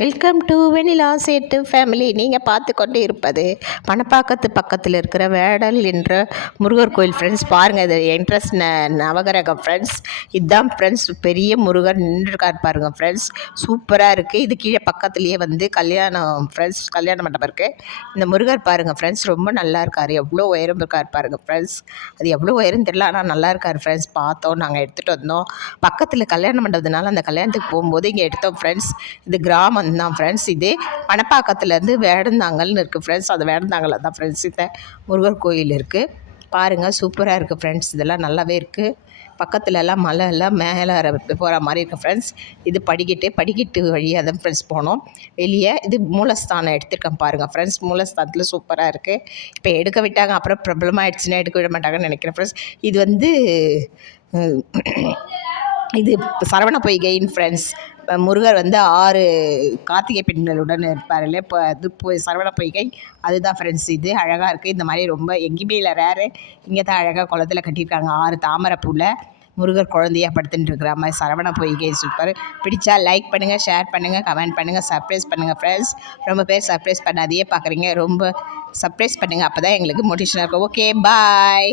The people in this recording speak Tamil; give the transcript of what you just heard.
Welcome to Vennila Settu family. நீங்கள் பார்த்து கொண்டு இருப்பது பணப்பாக்கத்து பக்கத்தில் இருக்கிற வேடல் என்ற முருகர் கோயில் ஃப்ரெண்ட்ஸ். பாருங்கள், இது என்ட்ரன்ஸ் நவகிரகம் ஃப்ரெண்ட்ஸ். இதுதான் ஃப்ரெண்ட்ஸ் பெரிய முருகர் நின்றுருக்கார் பாருங்கள் ஃப்ரெண்ட்ஸ். சூப்பராக இருக்குது. இது கீழே பக்கத்துலேயே கல்யாணம் ஃப்ரெண்ட்ஸ், கல்யாண மண்டபம் இருக்குது. இந்த முருகர் பாருங்கள் ஃப்ரெண்ட்ஸ், ரொம்ப நல்லா இருக்கார். எவ்வளோ உயரம் இருக்கார் பாருங்கள் ஃப்ரெண்ட்ஸ். அது எவ்வளோ உயரம் தெரியல, ஆனால் நல்லா இருக்கார் ஃப்ரெண்ட்ஸ். பார்த்தோம், நாங்கள் எடுத்துகிட்டு வந்தோம். பக்கத்தில் கல்யாண மண்டபத்தினால அந்த கல்யாணத்துக்கு போகும்போது இங்கே எடுத்தோம் ஃப்ரெண்ட்ஸ். இது கிராமம் தான் ஃப்ரெண்ட்ஸ். இது பணப்பாக்கத்துலேருந்து வேடந்தாங்கல்னு இருக்குது ஃப்ரெண்ட்ஸ். அது வேடந்தாங்கல் தான் ஃப்ரெண்ட்ஸ். இந்த முருகர் கோயில் இருக்குது பாருங்கள். சூப்பராக இருக்குது ஃப்ரெண்ட்ஸ். இதெல்லாம் நல்லாவே இருக்குது. பக்கத்துலலாம் மலை எல்லாம் மேலே போகிற மாதிரி இருக்குது ஃப்ரெண்ட்ஸ். இது படிக்கட்டு வழியாக தான் ஃப்ரெண்ட்ஸ் போனோம் வெளியே. இது மூலஸ்தானம் எடுத்துருக்கேன் பாருங்கள் ஃப்ரெண்ட்ஸ். மூலஸ்தானத்தில் சூப்பராக இருக்குது. இப்போ எடுக்க விட்டாங்க, அப்புறம் ப்ராப்ளம் ஆகிடுச்சுன்னா எடுக்க விட மாட்டாங்கன்னு நினைக்கிறேன் ஃப்ரெண்ட்ஸ். இது இது சரவண பொய்கையின் ஃப்ரெண்ட்ஸ். முருகர் 6 கார்த்திகை பெண்களுடன் இருப்பார் இல்லை. இப்போ இது சரவண பொய்கை அதுதான் ஃப்ரெண்ட்ஸ். இது அழகாக இருக்குது. இந்த மாதிரி ரொம்ப எங்கேயுமே இல்லை, ரேரு. இங்கே தான் அழகாக குளத்தில் கட்டியிருக்காங்க 6 தாமரைப்பூவில் முருகர் குழந்தையாக படுத்துட்டு இருக்கிற மாதிரி சரவண பொய்கை. சூப்பர். பிடிச்சா லைக் பண்ணுங்கள், ஷேர் பண்ணுங்கள், கமெண்ட் பண்ணுங்கள், சர்ப்ரைஸ் பண்ணுங்கள் ஃப்ரெண்ட்ஸ். ரொம்ப பேர் சர்ப்ரைஸ் பண்ணாதையே பார்க்குறீங்க. ரொம்ப சர்ப்ரைஸ் பண்ணுங்கள், அப்போ தான் எங்களுக்கு மோட்டிவேஷனாக இருக்கும். ஓகே, பாய்.